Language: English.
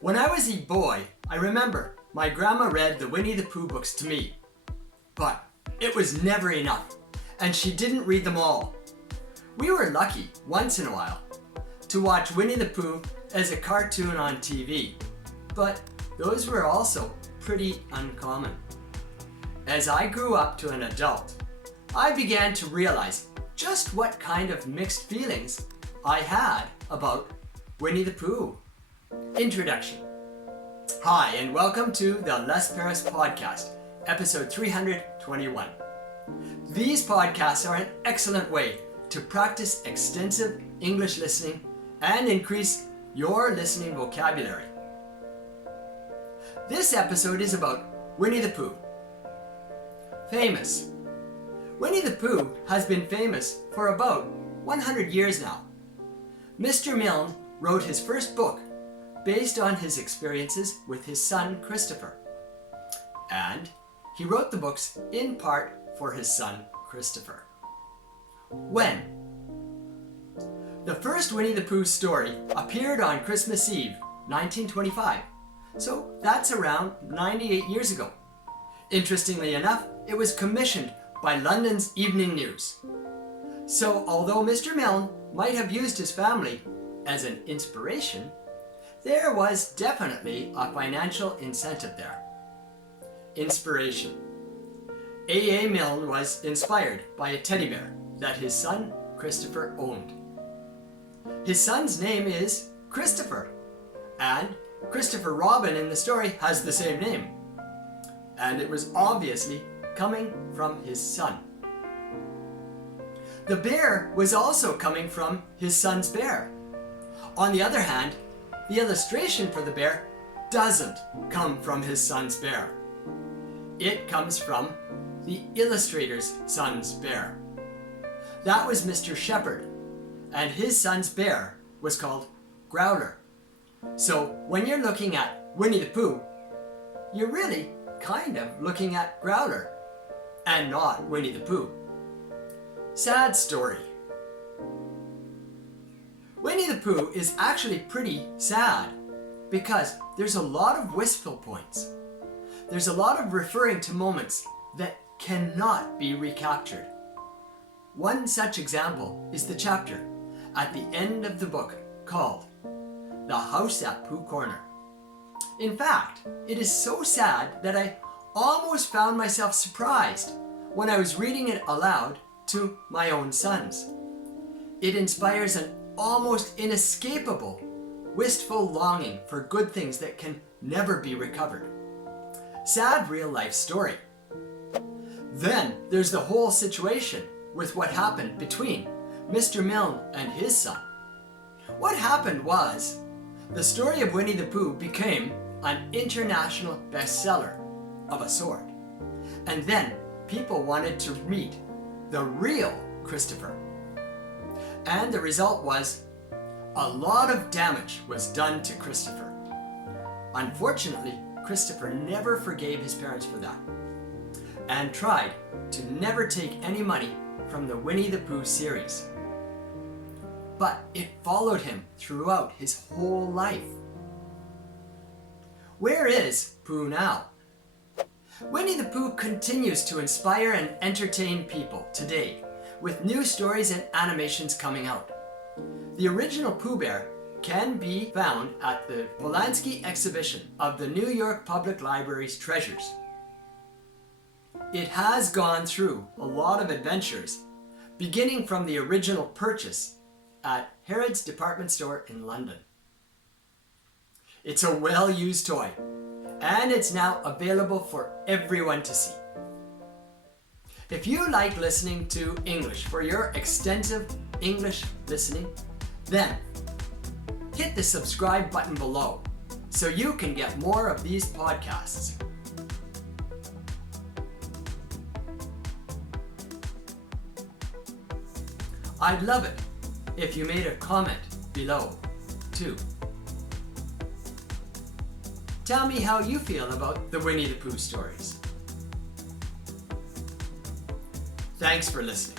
When I was a boy, I remember my grandma read the Winnie the Pooh books to me. But it was never enough, and she didn't read them all. We were lucky, once in a while, to watch Winnie the Pooh as a cartoon on TV, but those were also pretty uncommon. As I grew up to an adult, I began to realize just what kind of mixed feelings I had about Winnie the Pooh. Introduction. Hi, and welcome to the Les Paris Podcast, episode 321. These podcasts are an excellent way to practice extensive English listening and increase your listening vocabulary. This episode is about Winnie the Pooh. Famous. Winnie the Pooh has been famous for about 100 years now. Mr. Milne wrote his first book based on his experiences with his son Christopher. And he wrote the books in part for his son Christopher. When? The first Winnie the Pooh story appeared on Christmas Eve, 1925. So that's around 98 years ago. Interestingly enough, it was commissioned by London's Evening News. So although Mr. Milne might have used his family as an inspiration, there was definitely a financial incentive there. Inspiration. A. Milne was inspired by a teddy bear that his son Christopher owned. His son's name is Christopher, and Christopher Robin in the story has the same name. And it was obviously coming from his son. The bear was also coming from his son's bear. On the other hand, the illustration for the bear doesn't come from his son's bear. It comes from the illustrator's son's bear. That was Mr. Shepherd, and his son's bear was called Growler. So when you're looking at Winnie the Pooh, you're really kind of looking at Growler and not Winnie the Pooh. Sad story. Winnie the Pooh is actually pretty sad because there's a lot of wistful points. There's a lot of referring to moments that cannot be recaptured. One such example is the chapter at the end of the book called The House at Pooh Corner. In fact, it is so sad that I almost found myself surprised when I was reading it aloud to my own sons. It inspires an almost inescapable, wistful longing for good things that can never be recovered. Sad real-life story. Then there's the whole situation with what happened between Mr. Milne and his son. What happened was, the story of Winnie the Pooh became an international bestseller of a sort. And then people wanted to read the real Christopher. And the result was, a lot of damage was done to Christopher. Unfortunately, Christopher never forgave his parents for that, and tried to never take any money from the Winnie the Pooh series. But it followed him throughout his whole life. Where is Pooh now? Winnie the Pooh continues to inspire and entertain people today with new stories and animations coming out. The original Pooh Bear can be found at the Polanski exhibition of the New York Public Library's treasures. It has gone through a lot of adventures, beginning from the original purchase at Harrods department store in London. It's a well-used toy, and it's now available for everyone to see. If you like listening to English for your extensive English listening, then hit the subscribe button below so you can get more of these podcasts. I'd love it if you made a comment below, too. Tell me how you feel about the Winnie the Pooh stories. Thanks for listening.